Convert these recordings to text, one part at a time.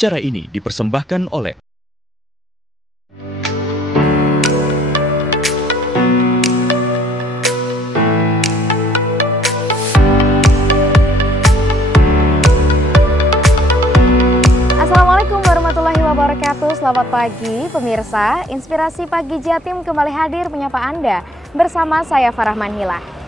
Acara ini dipersembahkan oleh Assalamualaikum warahmatullahi wabarakatuh. Selamat pagi pemirsa. Inspirasi Pagi Jatim kembali hadir menyapa Anda bersama saya Farah Manhila.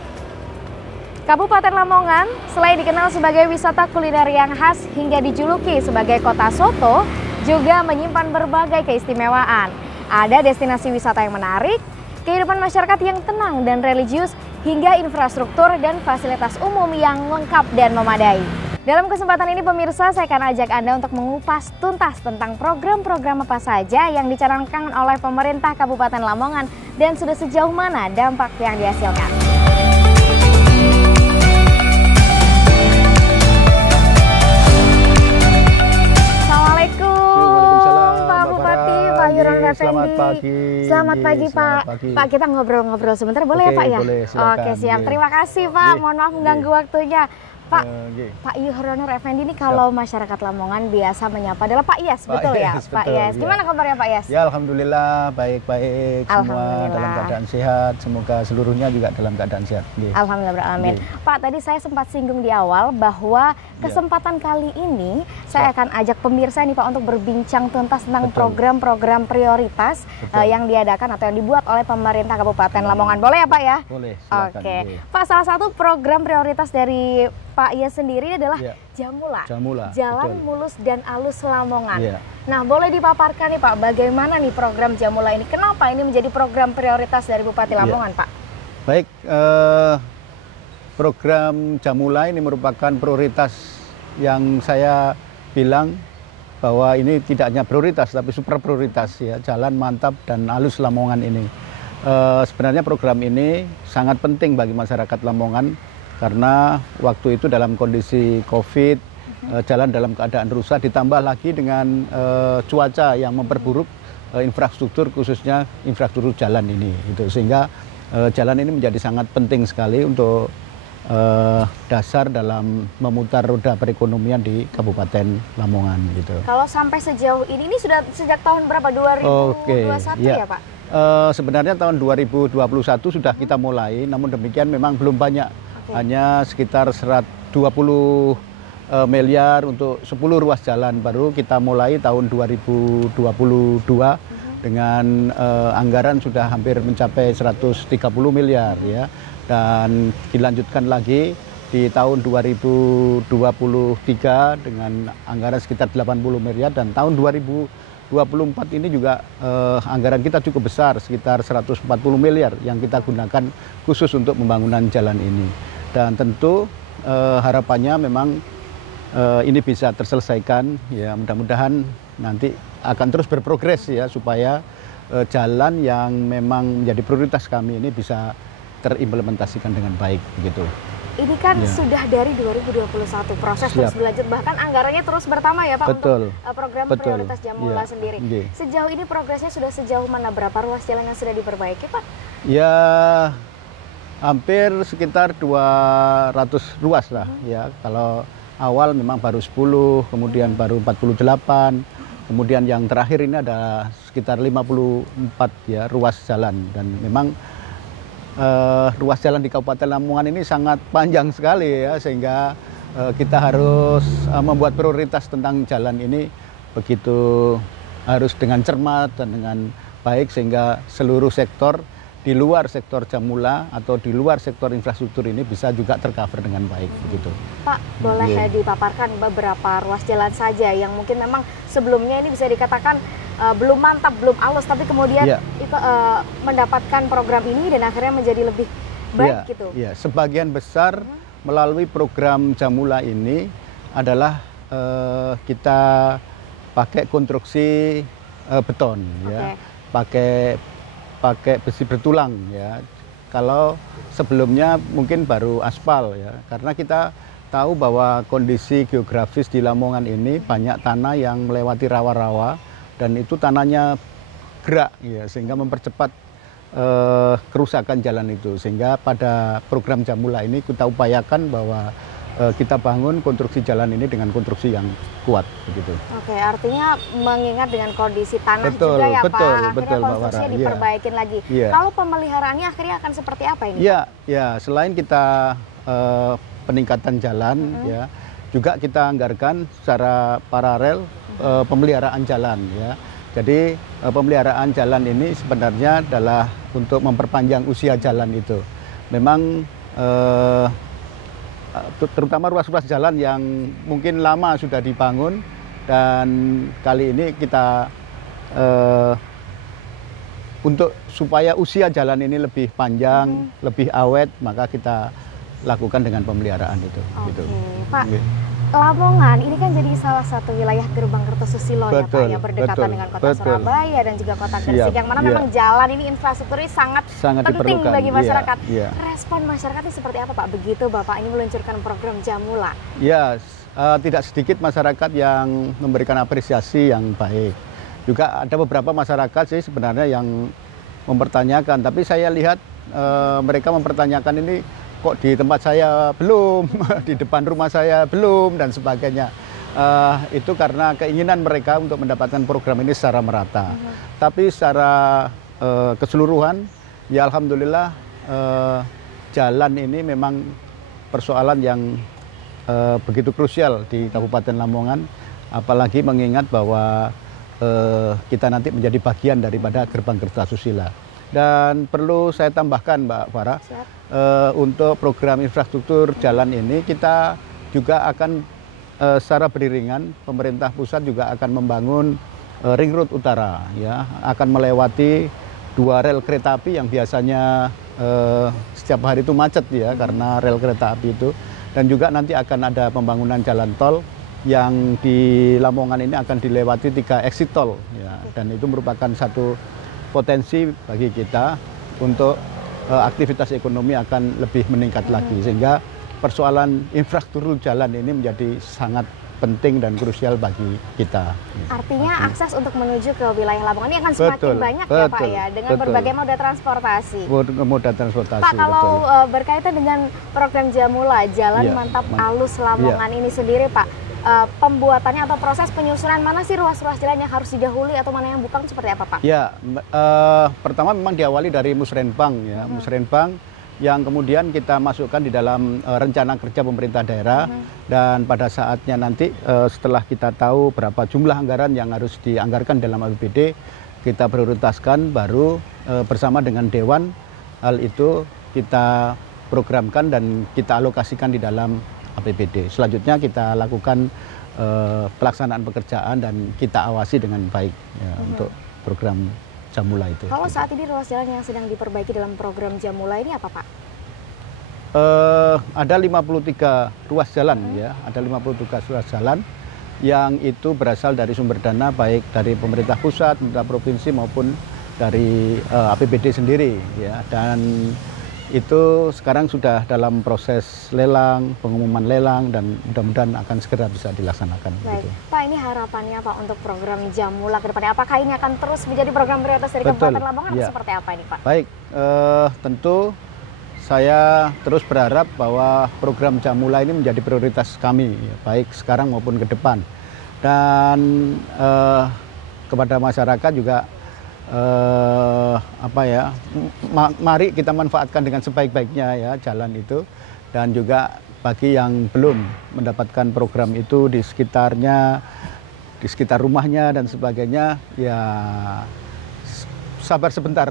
Kabupaten Lamongan selain dikenal sebagai wisata kuliner yang khas hingga dijuluki sebagai kota soto, juga menyimpan berbagai keistimewaan. Ada destinasi wisata yang menarik, kehidupan masyarakat yang tenang dan religius, hingga infrastruktur dan fasilitas umum yang lengkap dan memadai. Dalam kesempatan ini pemirsa, saya akan ajak Anda untuk mengupas tuntas tentang program-program apa saja yang dicanangkan oleh pemerintah Kabupaten Lamongan dan sudah sejauh mana dampak yang dihasilkan. Selamat pagi. Selamat pagi Pak. Pak, kita ngobrol-ngobrol sebentar boleh ya Pak ya? Boleh, silakan. Oke siap. Terima kasih Pak. Mohon maaf mengganggu waktunya. Pak, Pak Yuhronur Effendi ini kalau masyarakat Lamongan biasa menyapa adalah Pak Iyas, betul ya? Pak Iyas. Gimana kabarnya Pak Iyas? Ya alhamdulillah baik-baik, semua dalam keadaan sehat. Semoga seluruhnya juga dalam keadaan sehat. Alhamdulillah, amin. Pak, tadi saya sempat singgung di awal bahwa kesempatan kali ini saya akan ajak pemirsa nih Pak untuk berbincang tuntas tentang program-program prioritas yang diadakan atau yang dibuat oleh pemerintah Kabupaten Lamongan. Boleh ya Pak ya? Boleh, silakan. Oke. Pak, salah satu program prioritas dari Pak Iyas sendiri adalah Jamula, Jalan Mulus dan Alus Lamongan. Nah, boleh dipaparkan nih Pak, bagaimana nih program Jamula ini? Kenapa ini menjadi program prioritas dari Bupati Lamongan, Pak? Baik, program Jamula ini merupakan prioritas yang saya bilang bahwa ini tidak hanya prioritas, tapi super prioritas ya, Jalan Mantap dan Alus Lamongan ini. Sebenarnya program ini sangat penting bagi masyarakat Lamongan, karena waktu itu dalam kondisi COVID, jalan dalam keadaan rusak, ditambah lagi dengan cuaca yang memperburuk infrastruktur, khususnya infrastruktur jalan ini. Gitu. Sehingga jalan ini menjadi sangat penting sekali untuk dasar dalam memutar roda perekonomian di Kabupaten Lamongan. Gitu. Kalau sampai sejauh ini sudah sejak tahun berapa? 2021 ya Pak? Sebenarnya tahun 2021 sudah kita mulai, namun demikian memang belum banyak. Hanya sekitar 120 miliar untuk 10 ruas jalan, baru kita mulai tahun 2022 dengan anggaran sudah hampir mencapai 130 miliar ya, dan dilanjutkan lagi di tahun 2023 dengan anggaran sekitar 80 miliar, dan tahun 2024 ini juga anggaran kita cukup besar, sekitar 140 miliar yang kita gunakan khusus untuk pembangunan jalan ini. Dan tentu harapannya memang ini bisa terselesaikan ya, mudah-mudahan nanti akan terus berprogres ya, supaya jalan yang memang menjadi prioritas kami ini bisa terimplementasikan dengan baik begitu. Ini kan sudah dari 2021 proses terus berlanjut, bahkan anggarannya terus bertambah ya Pak untuk program prioritas Jamula sendiri. Sejauh ini progresnya sudah sejauh mana, berapa ruas jalan yang sudah diperbaiki Pak? Ya hampir sekitar 200 ruas lah ya. Kalau awal memang baru 10, kemudian baru 48, kemudian yang terakhir ini ada sekitar 54 ya ruas jalan. Dan memang ruas jalan di Kabupaten Lamongan ini sangat panjang sekali ya, sehingga kita harus membuat prioritas tentang jalan ini begitu harus dengan cermat dan dengan baik, sehingga seluruh sektor di luar sektor Jamula atau di luar sektor infrastruktur ini bisa juga tercover dengan baik begitu. Pak, boleh dipaparkan beberapa ruas jalan saja yang mungkin memang sebelumnya ini bisa dikatakan belum mantap, belum halus, tapi kemudian mendapatkan program ini dan akhirnya menjadi lebih baik gitu. Iya, sebagian besar melalui program Jamula ini adalah kita pakai konstruksi beton ya, pakai besi bertulang ya. Kalau sebelumnya mungkin baru aspal ya, karena kita tahu bahwa kondisi geografis di Lamongan ini banyak tanah yang melewati rawa-rawa, dan itu tanahnya gerak ya, sehingga mempercepat kerusakan jalan itu. Sehingga pada program Jamula ini kita upayakan bahwa kita bangun konstruksi jalan ini dengan konstruksi yang kuat begitu. Oke, artinya mengingat dengan kondisi tanah Betul, juga ya betul, Pak, betul, akhirnya Mbak konstruksinya Farah. diperbaikin lagi. Iya. Kalau pemeliharaannya akhirnya akan seperti apa ini? Iya, ya selain kita peningkatan jalan, ya juga kita anggarkan secara paralel pemeliharaan jalan, ya. Jadi pemeliharaan jalan ini sebenarnya adalah untuk memperpanjang usia jalan itu. Memang terutama ruas-ruas jalan yang mungkin lama sudah dibangun dan kali ini kita untuk supaya usia jalan ini lebih panjang, lebih awet, maka kita lakukan dengan pemeliharaan itu. Oke, gitu. Pak. Lamongan ini kan jadi salah satu wilayah gerbang Kertosusilo ya Pak, Betul, yang berdekatan betul, dengan kota betul. Surabaya dan juga kota Gresik, Siap, yang mana iya. memang jalan ini infrastruktur ini sangat penting diperlukan, bagi masyarakat. iya. Respon masyarakat ini seperti apa Pak? Begitu Bapak ini meluncurkan program Jamula. Ya, tidak sedikit masyarakat yang memberikan apresiasi yang baik. Juga ada beberapa masyarakat sih sebenarnya yang mempertanyakan, tapi saya lihat mereka mempertanyakan ini kok di tempat saya belum, di depan rumah saya belum, dan sebagainya. Itu karena keinginan mereka untuk mendapatkan program ini secara merata. Tapi secara keseluruhan, ya alhamdulillah jalan ini memang persoalan yang begitu krusial di Kabupaten Lamongan, apalagi mengingat bahwa kita nanti menjadi bagian daripada gerbang Kertosusila. Dan perlu saya tambahkan Mbak Farah, untuk program infrastruktur jalan ini kita juga akan secara beriringan, pemerintah pusat juga akan membangun ring road utara, ya, akan melewati 2 rel kereta api yang biasanya setiap hari itu macet ya karena rel kereta api itu, dan juga nanti akan ada pembangunan jalan tol yang di Lamongan ini akan dilewati 3 exit tol, ya, dan itu merupakan satu potensi bagi kita untuk aktivitas ekonomi akan lebih meningkat lagi, sehingga persoalan infrastruktur jalan ini menjadi sangat penting dan krusial bagi kita. Artinya akses untuk menuju ke wilayah Lamongan ini akan semakin banyak ya Pak ya, dengan berbagai moda transportasi. Moda transportasi. Pak, kalau berkaitan dengan program Jamula, Jalan Mantap Alus Lamongan ini sendiri Pak, pembuatannya atau proses penyusunan mana sih ruas-ruas jalan yang harus didahului atau mana yang bukan, seperti apa Pak? Ya, pertama memang diawali dari Musrenbang ya, Musrenbang yang kemudian kita masukkan di dalam rencana kerja pemerintah daerah, dan pada saatnya nanti setelah kita tahu berapa jumlah anggaran yang harus dianggarkan dalam APBD, kita prioritaskan baru bersama dengan Dewan hal itu kita programkan dan kita alokasikan di dalam APBD. Selanjutnya kita lakukan pelaksanaan pekerjaan dan kita awasi dengan baik ya, untuk program Jamula itu. Kalau saat ini ruas jalan yang sedang diperbaiki dalam program Jamula ini apa Pak? Ada 53 ruas jalan ya, ada 53 ruas jalan yang itu berasal dari sumber dana baik dari pemerintah pusat, pemerintah provinsi maupun dari APBD sendiri ya, dan itu sekarang sudah dalam proses lelang, pengumuman lelang, dan mudah-mudahan akan segera bisa dilaksanakan. Baik, gitu. Pak, ini harapannya Pak untuk program Jamula ke depannya, apakah ini akan terus menjadi program prioritas dari Kabupaten Lamongan atau seperti apa ini Pak? Baik, tentu saya terus berharap bahwa program Jamula ini menjadi prioritas kami, ya, baik sekarang maupun ke depan. Dan kepada masyarakat juga mari kita manfaatkan dengan sebaik-baiknya ya jalan itu, dan juga bagi yang belum mendapatkan program itu di sekitarnya, di sekitar rumahnya dan sebagainya, ya sabar sebentar,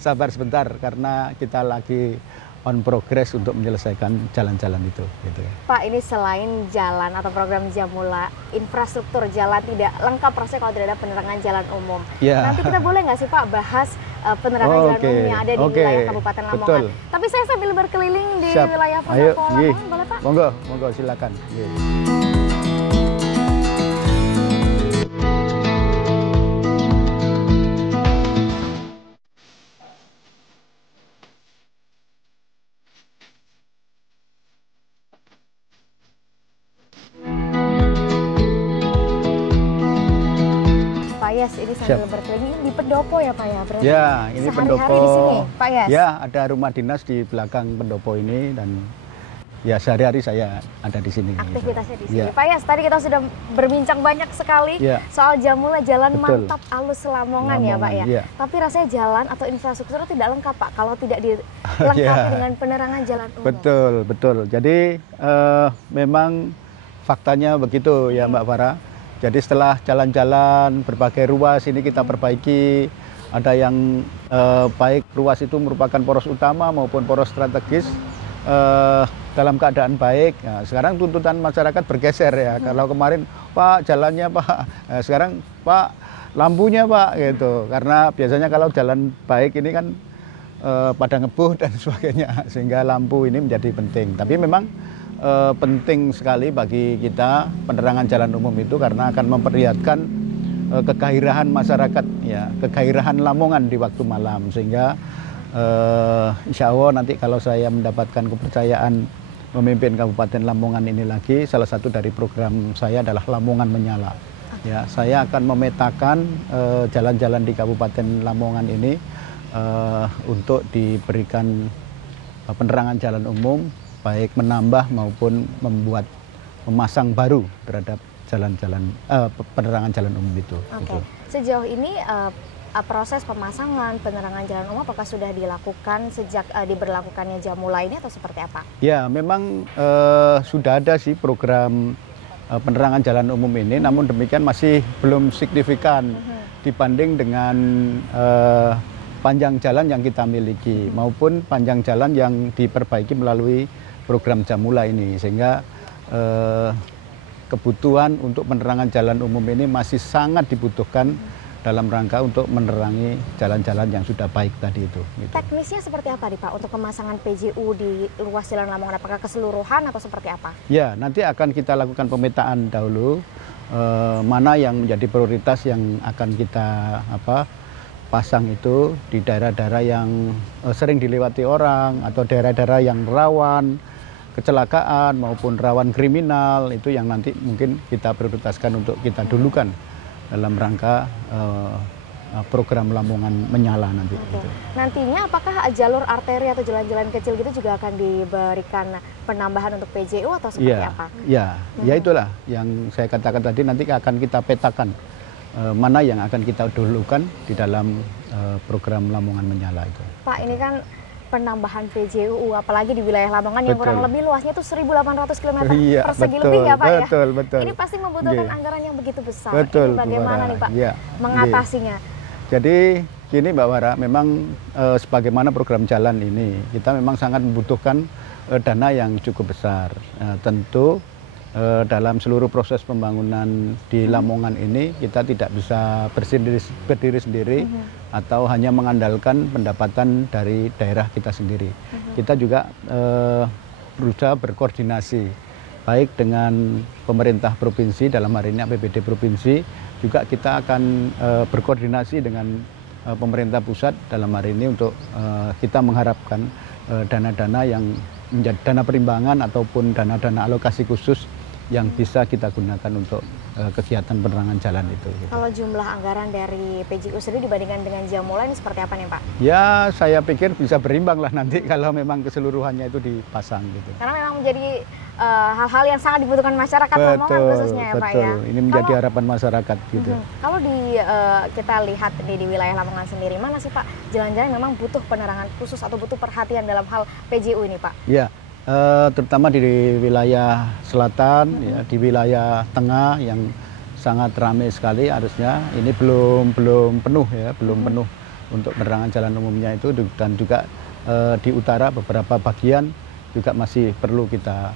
sabar sebentar karena kita lagi on progress untuk menyelesaikan jalan-jalan itu. Gitu. Pak, ini selain jalan atau program Jamula, infrastruktur jalan tidak lengkap prosesnya kalau tidak ada penerangan jalan umum. Ya. Nanti kita boleh nggak sih Pak bahas penerangan jalan umum yang ada di wilayah Kabupaten Lamongan? Betul. Tapi saya sambil berkeliling di Siap. wilayah Ayo, Lamongan, boleh Pak? Monggo, monggo silakan. Yas, ini sambil berkeliling di pendopo ya Pak ya? Berarti ya, ini pendopo. Di sini, Pak Yas? Ya, ada rumah dinas di belakang pendopo ini, dan ya sehari-hari saya ada di sini. Aktivitasnya di gitu. sini. Pak Yas, tadi kita sudah berbincang banyak sekali soal Jamula Jalan Betul. Mantap Alus Lamongan ya Pak ya. Iya. Tapi rasanya jalan atau infrastruktur tidak lengkap Pak kalau tidak dilengkapi dengan penerangan jalan umum. Betul, betul. Jadi memang faktanya begitu ya Mbak Farah. Jadi setelah jalan-jalan berbagai ruas ini kita perbaiki, ada yang baik ruas itu merupakan poros utama maupun poros strategis dalam keadaan baik. Nah, sekarang tuntutan masyarakat bergeser ya. Kalau kemarin Pak jalannya Pak, sekarang Pak lampunya Pak gitu. Karena biasanya kalau jalan baik ini kan pada ngebuh dan sebagainya, sehingga lampu ini menjadi penting. Tapi memang penting sekali bagi kita penerangan jalan umum itu karena akan memperlihatkan kegairahan masyarakat ya, kegairahan Lamongan di waktu malam, sehingga insya Allah nanti kalau saya mendapatkan kepercayaan memimpin Kabupaten Lamongan ini lagi, salah satu dari program saya adalah Lamongan Menyala. Ya, saya akan memetakan jalan-jalan di Kabupaten Lamongan ini untuk diberikan penerangan jalan umum, baik menambah maupun memasang baru terhadap jalan-jalan penerangan jalan umum itu. Oke. Gitu. Sejauh ini proses pemasangan penerangan jalan umum apakah sudah dilakukan sejak diberlakukannya Jamula ini atau seperti apa? Ya, memang sudah ada sih program penerangan jalan umum ini, namun demikian masih belum signifikan dibanding dengan panjang jalan yang kita miliki maupun panjang jalan yang diperbaiki melalui program Jamula ini, sehingga kebutuhan untuk penerangan jalan umum ini masih sangat dibutuhkan dalam rangka untuk menerangi jalan-jalan yang sudah baik tadi itu. Gitu. Teknisnya seperti apa nih Pak untuk pemasangan PJU di ruas jalan Lamongan? Apakah keseluruhan atau seperti apa? Ya, nanti akan kita lakukan pemetaan dahulu mana yang menjadi prioritas yang akan kita pasang itu di daerah-daerah yang sering dilewati orang atau daerah-daerah yang rawan kecelakaan maupun rawan kriminal, itu yang nanti mungkin kita prioritaskan untuk kita dulukan dalam rangka program Lamongan Menyala nanti. Oke. Nantinya apakah jalur arteri atau jalan-jalan kecil gitu juga akan diberikan penambahan untuk PJU atau seperti apa? Ya itulah yang saya katakan tadi, nanti akan kita petakan mana yang akan kita dulukan di dalam program Lamongan Menyala itu. Pak, ini kan penambahan PJU, apalagi di wilayah Lamongan yang kurang lebih luasnya itu 1.800 km persegi lebih ya Pak ya? Betul. Ini pasti membutuhkan anggaran yang begitu besar. Betul, ini bagaimana nih Pak mengatasinya? Jadi gini Mbak Wara, memang sebagaimana program jalan ini, kita memang sangat membutuhkan dana yang cukup besar. Tentu dalam seluruh proses pembangunan di Lamongan ini kita tidak bisa berdiri sendiri atau hanya mengandalkan pendapatan dari daerah kita sendiri. Kita juga berusaha berkoordinasi baik dengan pemerintah provinsi, dalam hari ini APBD provinsi, juga kita akan berkoordinasi dengan pemerintah pusat dalam hari ini untuk kita mengharapkan dana-dana yang menjadi dana perimbangan ataupun dana-dana alokasi khusus yang bisa kita gunakan untuk kegiatan penerangan jalan itu. Gitu. Kalau jumlah anggaran dari PJU sendiri dibandingkan dengan Jamula ini seperti apa nih Pak? Ya, saya pikir bisa berimbang lah nanti kalau memang keseluruhannya itu dipasang gitu. Karena memang menjadi hal-hal yang sangat dibutuhkan masyarakat Lamongan khususnya ya Pak ya. Ini menjadi harapan masyarakat gitu. Kalau kita lihat di wilayah Lamongan sendiri, mana sih Pak jalan-jalan memang butuh penerangan khusus atau butuh perhatian dalam hal PJU ini Pak? Ya. Terutama di wilayah selatan, ya, di wilayah tengah yang sangat ramai sekali harusnya ini belum penuh ya, belum penuh untuk penerangan jalan umumnya itu, dan juga di utara beberapa bagian juga masih perlu kita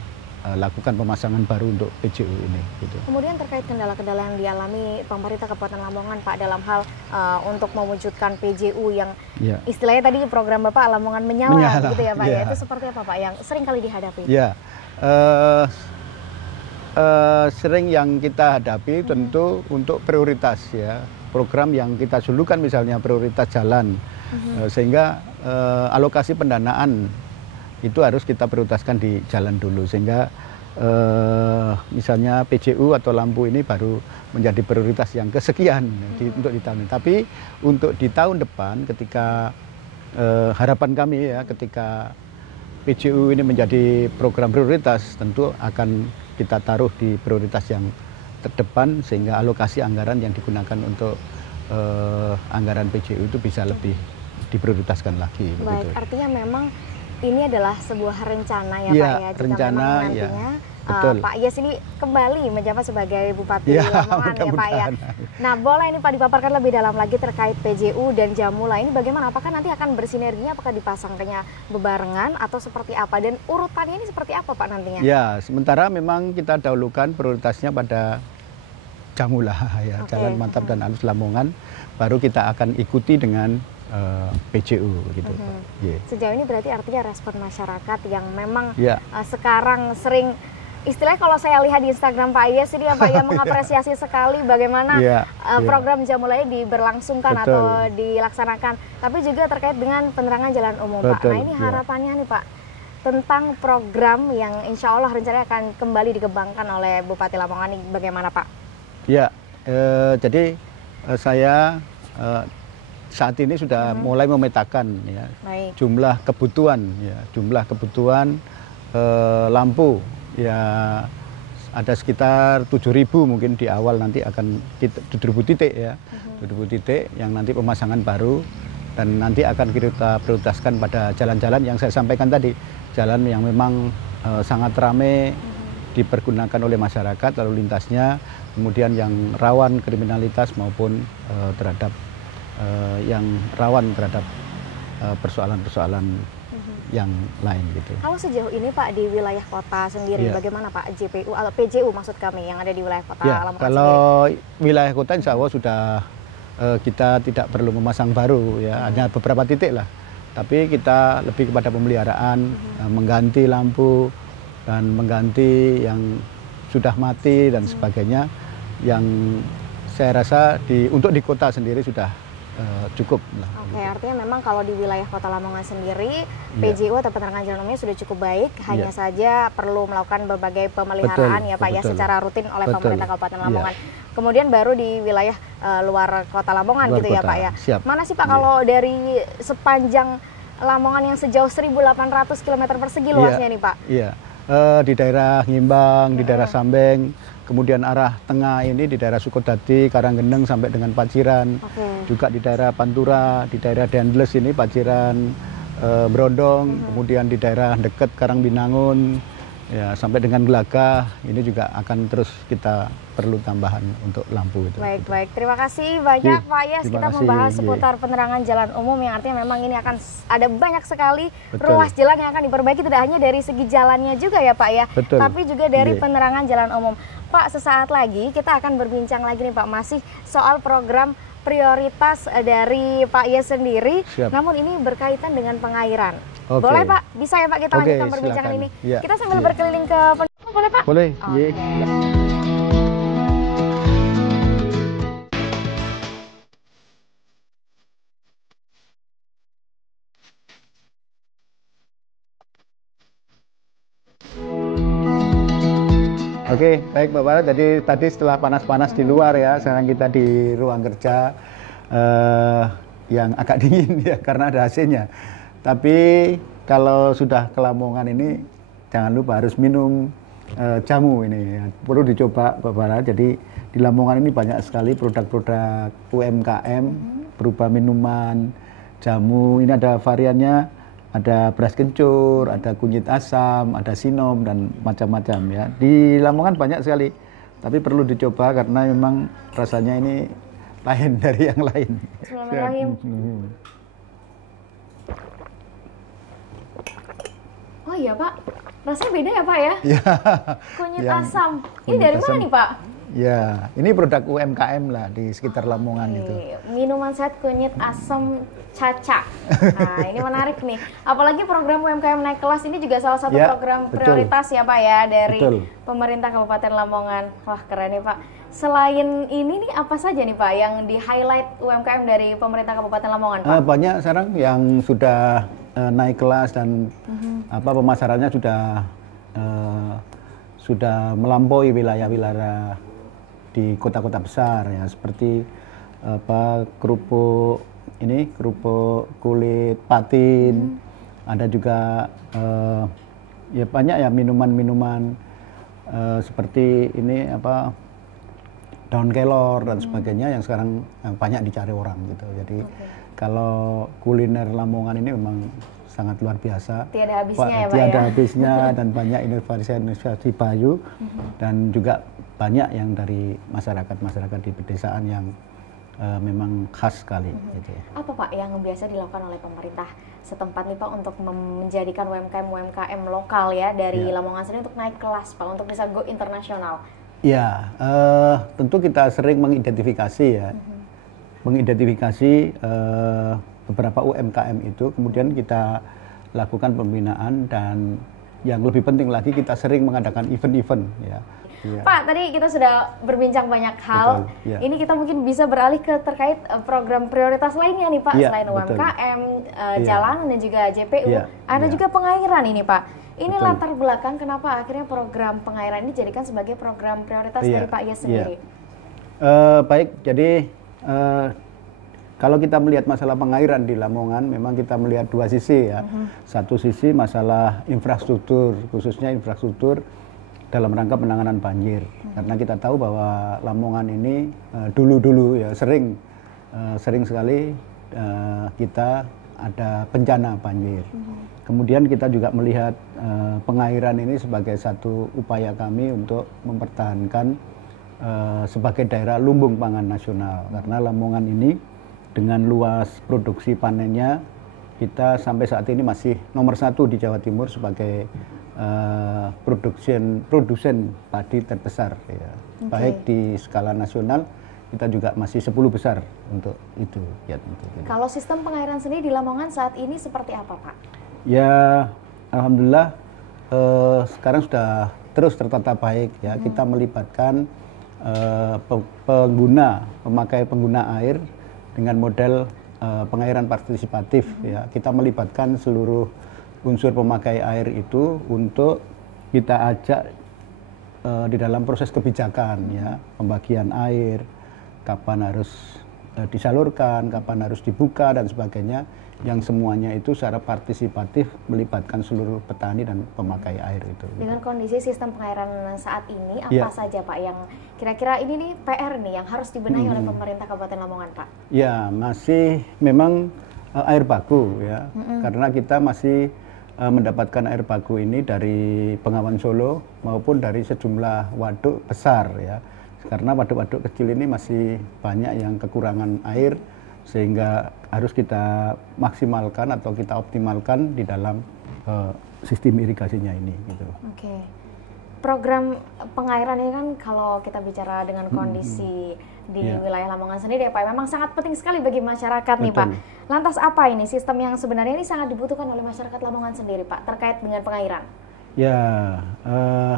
lakukan pemasangan baru untuk PJU ini. Gitu. Kemudian terkait kendala-kendala yang dialami pemerintah Kabupaten Lamongan Pak dalam hal untuk mewujudkan PJU yang istilahnya tadi program Bapak Lamongan Menyala gitu ya Pak ya, itu seperti apa Pak yang sering kali dihadapi? Ya, sering yang kita hadapi tentu untuk prioritas ya, program yang kita julukan misalnya prioritas jalan, sehingga alokasi pendanaan itu harus kita prioritaskan di jalan dulu, sehingga misalnya PJU atau lampu ini baru menjadi prioritas yang kesekian untuk di tahun ini. Tapi untuk di tahun depan ketika harapan kami ya, ketika PJU ini menjadi program prioritas, tentu akan kita taruh di prioritas yang terdepan sehingga alokasi anggaran yang digunakan untuk anggaran PJU itu bisa lebih diprioritaskan lagi. Baik, begitu. artinya memang ini adalah sebuah rencana ya, Ya, Pak ya. Jika rencana, memang ya. nantinya Betul. Pak Yes ini kembali menjabat sebagai Bupati Ya, Lamongan ya Pak ya. Nah, boleh ini Pak dipaparkan lebih dalam lagi terkait PJU dan Jamula ini bagaimana? Apakah nanti akan bersinerginya, apakah dipasangkannya bebarengan atau seperti apa? Dan urutannya ini seperti apa Pak nantinya? Ya, sementara memang kita dahulukan prioritasnya pada Jamula ya, Jalan Mantap dan Alus Lamongan, baru kita akan ikuti dengan PJU gitu. Yeah. Sejauh ini berarti artinya respon masyarakat yang memang Yeah. Sekarang sering istilahnya kalau saya lihat di Instagram Pak Yes ini ya Pak ya mengapresiasi sekali bagaimana program Jamula ini diberlangsungkan Betul. atau dilaksanakan, tapi juga terkait dengan penerangan jalan umum Pak. Nah ini harapannya nih Pak tentang program yang insya Allah rencananya akan kembali dikembangkan oleh Bupati Lamongan ini bagaimana Pak? Ya, jadi saya saat ini sudah mulai memetakan ya jumlah kebutuhan lampu ya, ada sekitar 7.000 mungkin di awal, nanti akan 7.000 titik ya, 7.000 titik yang nanti pemasangan baru, dan nanti akan kita prioritaskan pada jalan-jalan yang saya sampaikan tadi, jalan yang memang sangat ramai dipergunakan oleh masyarakat lalu lintasnya, kemudian yang rawan kriminalitas maupun terhadap yang rawan terhadap persoalan-persoalan yang lain gitu. Kalau sejauh ini Pak di wilayah kota sendiri bagaimana Pak JPU atau PJU maksud kami yang ada di wilayah kota Lamongan kalau sendiri? Wilayah kota insya Allah sudah kita tidak perlu memasang baru ya, hanya beberapa titik lah. Tapi kita lebih kepada pemeliharaan, mengganti lampu dan mengganti yang sudah mati dan sebagainya, yang saya rasa untuk di kota sendiri sudah cukup lah. Oke, artinya memang kalau di wilayah kota Lamongan sendiri PJU atau penerangan jalan umumnya sudah cukup baik, hanya saja perlu melakukan berbagai pemeliharaan ya Pak ya secara rutin oleh pemerintah Kabupaten Lamongan. Kemudian baru di wilayah luar kota Lamongan gitu ya Pak ya. Siap. Mana sih Pak kalau dari sepanjang Lamongan yang sejauh 1.800 km persegi luasnya nih Pak? Iya, di daerah Ngimbang, di daerah Sambeng, kemudian arah tengah ini di daerah Sukodadi, Karanggeneng sampai dengan Paciran, juga di daerah Pantura, di daerah Dendles ini Paciran, Brondong, kemudian di daerah dekat Karangbinangun, ya sampai dengan Gelagah, ini juga akan terus kita perlu tambahan untuk lampu itu. Baik. Terima kasih banyak Pak Yes. Kita membahas seputar penerangan jalan umum yang artinya memang ini akan ada banyak sekali ruas jalan yang akan diperbaiki, tidak hanya dari segi jalannya juga ya Pak ya, tapi juga dari penerangan jalan umum. Pak, sesaat lagi kita akan berbincang lagi nih Pak, masih soal program prioritas dari Pak Yes sendiri, namun ini berkaitan dengan pengairan. Boleh Pak? Bisa ya Pak kita lanjutkan perbincangan ini? Kita sambil berkeliling ke boleh Pak? Boleh. Oke, baik Bapak. Jadi tadi setelah panas-panas di luar ya, sekarang kita di ruang kerja yang agak dingin ya karena ada AC-nya. Tapi kalau sudah ke Lamongan ini jangan lupa harus minum jamu ini ya. Perlu dicoba Bapak. Jadi di Lamongan ini banyak sekali produk-produk UMKM berupa minuman, jamu. Ini ada variannya. Ada beras kencur, ada kunyit asam, ada sinom, dan macam-macam ya. Di Lamongan banyak sekali, tapi perlu dicoba karena memang rasanya ini lain dari yang lain. Bismillahirrahmanirrahim. Oh iya Pak, rasanya beda ya Pak ya? Ya. Kunyit asam. Ini dari mana nih Pak? Ya, ini produk UMKM lah di sekitar Lamongan itu. Minuman sehat kunyit asam Caca. Nah, ini menarik nih. Apalagi program UMKM naik kelas ini juga salah satu program prioritas ya Pak ya dari pemerintah Kabupaten Lamongan. Wah, keren nih Pak. Selain ini nih apa saja nih Pak yang di-highlight UMKM dari pemerintah Kabupaten Lamongan Pak? Banyak sekarang yang sudah naik kelas dan pemasarannya sudah melampaui wilayah-wilayah di kota-kota besar ya, seperti kerupuk kulit patin, Ada juga ya banyak ya minuman-minuman seperti ini apa daun kelor dan sebagainya yang sekarang banyak dicari orang gitu. Jadi kalau kuliner Lamongan ini memang sangat luar biasa. Tiada habisnya ya Pak Tiada ya? habisnya dan banyak inovasi-inovasi baru dan juga banyak yang dari masyarakat-masyarakat di pedesaan yang memang khas sekali. Gitu. Apa Pak yang biasa dilakukan oleh pemerintah setempat nih Pak untuk menjadikan UMKM lokal ya dari Lamongan sendiri untuk naik kelas Pak, untuk bisa go internasional? Ya, tentu kita sering mengidentifikasi ya, mengidentifikasi beberapa UMKM itu, kemudian kita lakukan pembinaan dan yang lebih penting lagi kita sering mengadakan event-event ya. Ya. Pak, tadi kita sudah berbincang banyak hal. Betul, ya. Ini kita mungkin bisa beralih ke terkait program prioritas lainnya nih Pak, Ya, selain betul. UMKM, Ya. jalanan dan juga JPU. Ya, Ada ya. juga pengairan ini Pak. Ini Betul. latar belakang kenapa akhirnya program pengairan ini dijadikan sebagai program prioritas dari Pak Yes sendiri. Baik, jadi kalau kita melihat masalah pengairan di Lamongan, memang kita melihat dua sisi ya. Satu sisi masalah infrastruktur, khususnya infrastruktur dalam rangka penanganan banjir. Karena kita tahu bahwa Lamongan ini dulu-dulu ya sering sekali kita ada bencana banjir. Kemudian kita juga melihat pengairan ini sebagai satu upaya kami untuk mempertahankan sebagai daerah lumbung pangan nasional. Karena Lamongan ini dengan luas produksi panennya, kita sampai saat ini masih nomor 1 di Jawa Timur sebagai produsen padi terbesar ya. Baik di skala nasional, kita juga masih 10 besar untuk itu ya, tentu. Kalau sistem pengairan sendiri di Lamongan saat ini seperti apa Pak? Ya, alhamdulillah sekarang sudah terus tertata baik ya. Kita melibatkan pemakai pengguna air dengan model pengairan partisipatif ya. Kita melibatkan seluruh unsur pemakai air itu untuk kita ajak di dalam proses kebijakan ya, pembagian air, kapan harus disalurkan, kapan harus dibuka dan sebagainya, yang semuanya itu secara partisipatif melibatkan seluruh petani dan pemakai air itu. Dengan kondisi sistem pengairan saat ini, apa saja Pak yang kira-kira ini nih PR nih yang harus dibenahi oleh pemerintah Kabupaten Lamongan Pak? Ya, masih memang air baku ya, karena kita masih mendapatkan air baku ini dari Bengawan Solo maupun dari sejumlah waduk besar ya. Karena waduk-waduk kecil ini masih banyak yang kekurangan air, sehingga harus kita maksimalkan atau kita optimalkan di dalam sistem irigasinya ini gitu. Oke. Program pengairan ini kan kalau kita bicara dengan kondisi di wilayah Lamongan sendiri ya Pak, memang sangat penting sekali bagi masyarakat nih Pak. Lantas apa ini sistem yang sebenarnya ini sangat dibutuhkan oleh masyarakat Lamongan sendiri Pak terkait dengan pengairan? Ya,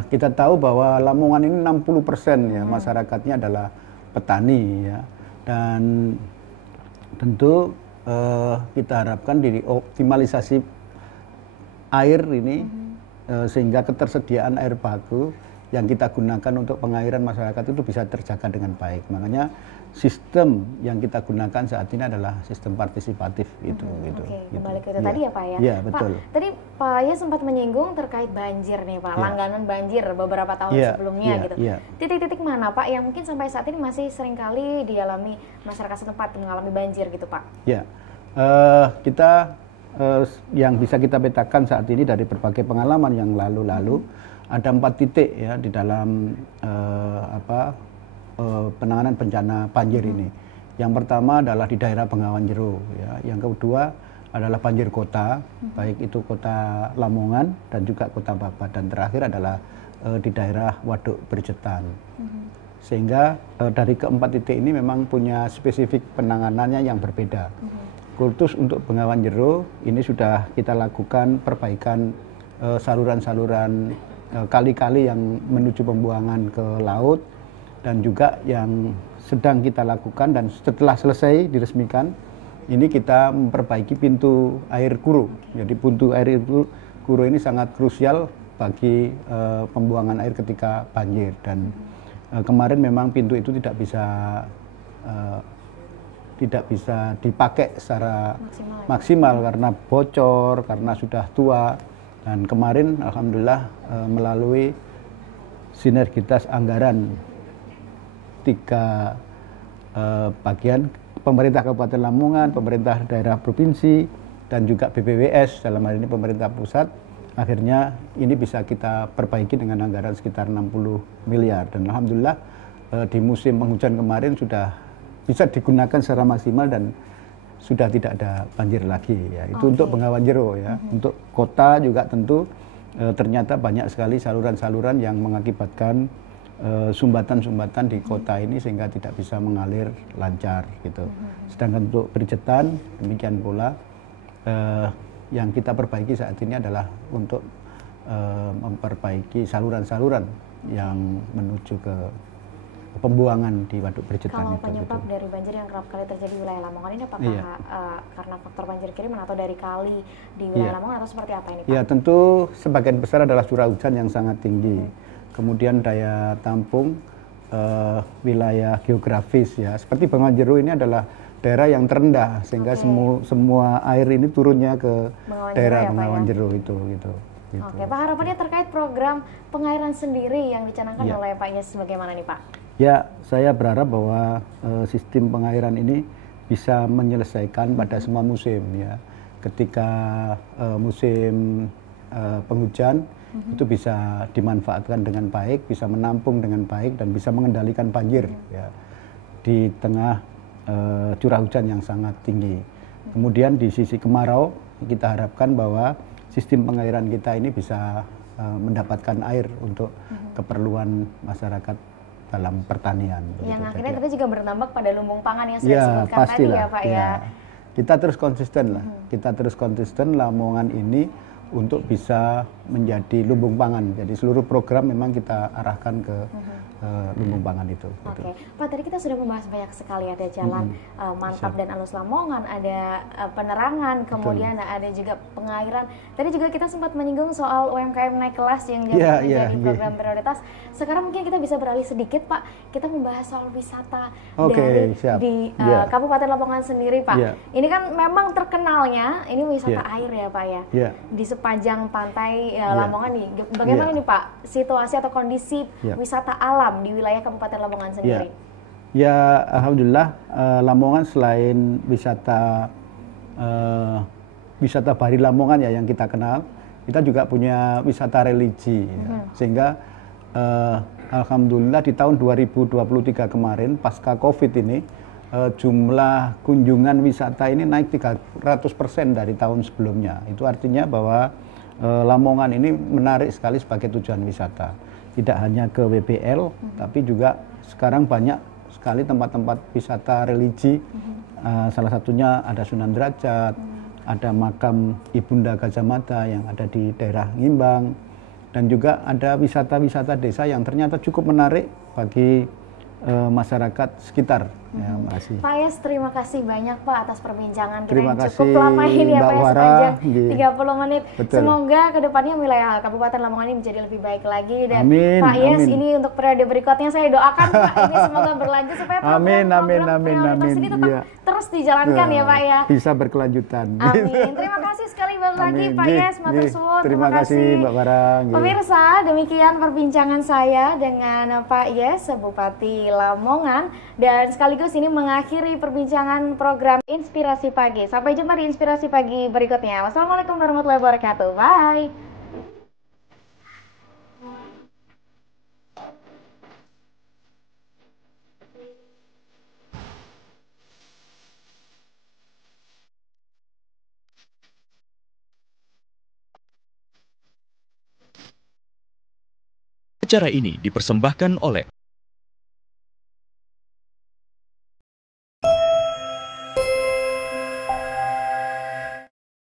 kita tahu bahwa Lamongan ini 60% ya masyarakatnya adalah petani ya, dan tentu kita harapkan di optimalisasi air ini sehingga ketersediaan air baku yang kita gunakan untuk pengairan masyarakat itu bisa terjaga dengan baik. Makanya sistem yang kita gunakan saat ini adalah sistem partisipatif gitu. Oke, kembali ke itu tadi ya Pak ya. Iya, betul. Pak, tadi Pak ya sempat menyinggung terkait banjir nih Pak, langganan banjir beberapa tahun sebelumnya gitu. Titik-titik mana Pak yang mungkin sampai saat ini masih seringkali dialami masyarakat setempat mengalami banjir gitu Pak? Ya, kita yang bisa kita petakan saat ini dari berbagai pengalaman yang lalu-lalu, ada 4 titik ya di dalam penanganan bencana banjir ini. Yang pertama adalah di daerah Bengawan Jero ya. Yang kedua adalah banjir kota, baik itu kota Lamongan dan juga kota Babat, dan terakhir adalah di daerah Waduk Berjetan. Sehingga dari keempat titik ini memang punya spesifik penanganannya yang berbeda. Khusus untuk Bengawan Jero ini sudah kita lakukan perbaikan saluran-saluran kali-kali yang menuju pembuangan ke laut, dan juga yang sedang kita lakukan dan setelah selesai diresmikan ini kita memperbaiki pintu air kuru. Jadi pintu air kuru ini sangat krusial bagi pembuangan air ketika banjir, dan kemarin memang pintu itu tidak bisa tidak bisa dipakai secara Maksimal. maksimal karena bocor, karena sudah tua. Dan kemarin alhamdulillah melalui sinergitas anggaran 3 bagian, pemerintah Kabupaten Lamongan, pemerintah daerah provinsi, dan juga BPWS dalam hal ini pemerintah pusat, akhirnya ini bisa kita perbaiki dengan anggaran sekitar 60 miliar. Dan alhamdulillah di musim penghujan kemarin sudah bisa digunakan secara maksimal dan sudah tidak ada banjir lagi ya. Itu untuk Bengawan Jero ya. Untuk kota juga tentu ternyata banyak sekali saluran-saluran yang mengakibatkan sumbatan-sumbatan di kota ini sehingga tidak bisa mengalir lancar gitu. Sedangkan untuk Bridgeton demikian pula yang kita perbaiki saat ini adalah untuk memperbaiki saluran-saluran yang menuju ke pembuangan di Waduk Bridgeton. Kalau penyebab dari banjir yang kerap kali terjadi di wilayah Lamongan ini apakah karena faktor banjir kiriman atau dari kali di wilayah Lamongan atau seperti apa ini Pak? Ya tentu sebagian besar adalah curah hujan yang sangat tinggi. Kemudian daya tampung wilayah geografis ya. Seperti Bengawan Jero ini adalah daerah yang terendah sehingga semua air ini turunnya ke daerah Bengawan Jero itu gitu. Oke, Pak, harapannya terkait program pengairan sendiri yang dicanangkan oleh Pak Yes bagaimana nih Pak? Ya, saya berharap bahwa sistem pengairan ini bisa menyelesaikan pada semua musim ya. Ketika musim penghujan itu bisa dimanfaatkan dengan baik, bisa menampung dengan baik dan bisa mengendalikan banjir ya di tengah curah hujan yang sangat tinggi. Kemudian di sisi kemarau kita harapkan bahwa sistem pengairan kita ini bisa mendapatkan air untuk keperluan masyarakat dalam pertanian. Yang akhirnya kita juga berdampak pada lumbung pangan yang sudah disebutkan tadi ya Pak ya. Kita terus konsisten lah, kita terus konsisten Lamongan ini untuk bisa menjadi lumbung pangan. Jadi seluruh program memang kita arahkan ke lumbung pangan itu. Oke, Pak, tadi kita sudah membahas banyak sekali, ada jalan Mantap dan Alus Lamongan, ada penerangan, kemudian ada juga pengairan. Tadi juga kita sempat menyinggung soal UMKM naik kelas yang menjadi program prioritas. Sekarang mungkin kita bisa beralih sedikit Pak, kita membahas soal wisata di Kabupaten Lamongan sendiri Pak. Ini kan memang terkenalnya ini wisata air ya Pak ya. Di sepanjang pantai Lamongan nih, bagaimana nih Pak situasi atau kondisi wisata alam di wilayah Kabupaten Lamongan sendiri? Ya, alhamdulillah Lamongan selain wisata Bahari Lamongan ya yang kita kenal, kita juga punya wisata religi ya. Sehingga alhamdulillah di tahun 2023 kemarin pasca Covid ini jumlah kunjungan wisata ini naik 300% dari tahun sebelumnya. Itu artinya bahwa Lamongan ini menarik sekali sebagai tujuan wisata. Tidak hanya ke WBL, tapi juga sekarang banyak sekali tempat-tempat wisata religi. Salah satunya ada Sunan Derajat, ada makam Ibunda Gajah Mada yang ada di daerah Ngimbang, dan juga ada wisata-wisata desa yang ternyata cukup menarik bagi masyarakat sekitar. Ya, makasih. Pak Yes, terima kasih banyak Pak atas perbincangan kita terima yang kasih, cukup lama ini ya Pak ya, sepanjang 30 menit. Betul. Semoga kedepannya wilayah Kabupaten Lamongan ini menjadi lebih baik lagi dan amin, Pak Yes ini untuk periode berikutnya saya doakan Pak ini semoga berlanjut supaya program prioritas ini tetap terus dijalankan ya Pak ya. Bisa berkelanjutan. Amin. Terima kasih sekali lagi Pak Yes, matur suwun. Terima kasih Mbak Barang. Pemirsa, demikian perbincangan saya dengan Pak Yes, Bupati Lamongan, dan sekaligus ini mengakhiri perbincangan program Inspirasi Pagi. Sampai jumpa di Inspirasi Pagi berikutnya. Wassalamualaikum warahmatullahi wabarakatuh. Bye. Acara ini dipersembahkan oleh